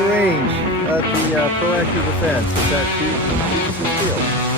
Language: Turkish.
the range at the Proactive Defense. It's at Peterson Field.